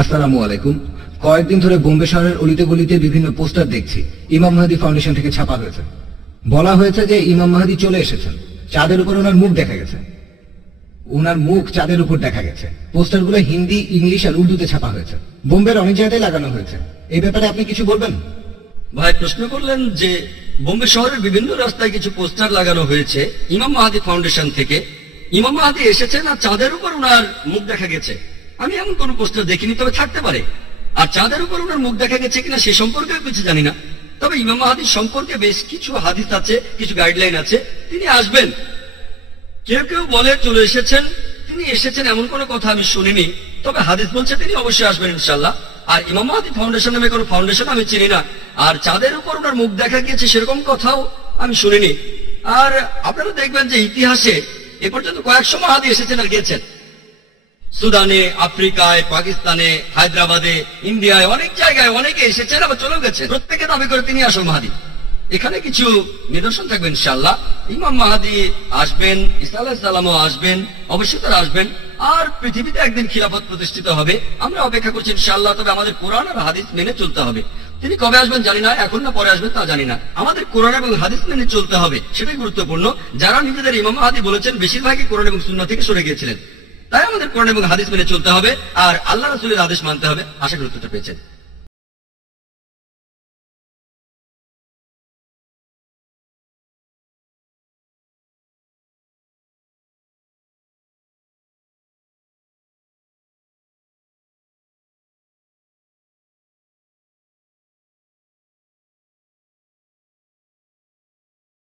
আসসালামু আলাইকুম। কয়েকদিন ধরে বোম্বে শহরের অলিতে গলিতে বিভিন্ন পোস্টার দেখছি ইমাম মাহদী ফাউন্ডেশন থেকে ছাপা হয়েছে। বলা হয়েছে যে ইমাম মাহদী চলে এসেছেন, চাঁদের উপর ওনার মুখ দেখা গেছে। ওনার মুখ চাঁদের উপর দেখা গেছে। পোস্টারগুলো হিন্দি, ইংলিশ আর উর্দুতে ছাপা হয়েছে। বোম্বের অনেক জায়গায় লাগানো হয়েছে। এই ব্যাপারে আপনি কিছু বলবেন? ভাই প্রশ্ন করলেন যে বোম্বে শহরের বিভিন্ন রাস্তায় কিছু পোস্টার লাগানো হয়েছে ইমাম মাহদী ফাউন্ডেশন থেকে। ইমাম মাহদী এসেছেন আর চাঁদের উপর ওনার মুখ দেখা গেছে। আমি এমন কোন পোস্টার দেখিনি, তবে থাকতে পারে। আর চাঁদের উপর ওনার মুখ দেখা গেছে কিনা সে সম্পর্কে কিছু জানি না। তবে ইমাম মাহদী সম্পর্কে বেশ কিছু হাদিস আছে, কিছু গাইডলাইন আছে। তিনি আসবেন। কেউ কেউ বলে চলে এসেছেন, তিনি এসেছেন এমন কোনো কথা আমি শুনিনি। তবে হাদিস বলছে তিনি অবশ্যই আসবেন ইনশাল্লাহ। আর ইমাম মাহদী ফাউন্ডেশন নামে কোনো ফাউন্ডেশন আমি চিনি না। আর চাঁদের উপর ওনার মুখ দেখা গিয়েছে সেরকম কথাও আমি শুনিনি। আর আপনারা দেখবেন যে ইতিহাসে এ পর্যন্ত কয়েকশো মাহাদী এসেছেন আর গিয়েছেন। সুদানে, আফ্রিকায়, পাকিস্তানে, হায়দ্রাবাদে, ইন্ডিয়ায়, অনেক জায়গায় অনেকে এসেছেন আবার চলেও গেছেন। প্রত্যেকে দাবি করে তিনি আসল মাহাদী। এখানে কিছু নিদর্শন থাকবে ইনশাআল্লাহ। ইমাম মাহদী আসবেন, ঈসা আলাইহিস সালামও আসবেন, অবশ্যই তারা আসবেন। আর পৃথিবীতে একদিন খিলাফত প্রতিষ্ঠিত হবে। আমরা অপেক্ষা করছি ইনশাআল্লাহ। তবে আমাদের কোরআন আর হাদিস মেনে চলতে হবে। তিনি কবে আসবেন জানি না, এখন না পরে আসবেন তা জানি না। আমাদের কোরআন এবং হাদিস মেনে চলতে হবে, সেটাই গুরুত্বপূর্ণ। যারা নিজেদের ইমাম মাহদী বলেছেন বেশিরভাগই কোরআন এবং সুন্নাহ থেকে সরে গিয়েছিলেন। তাই আমাদের কোরআন এবং হাদিস মেনে চলতে হবে আর আল্লাহ রাসূলের আদেশ মানতে হবে। আশা করি উত্তরটা পেয়েছেন।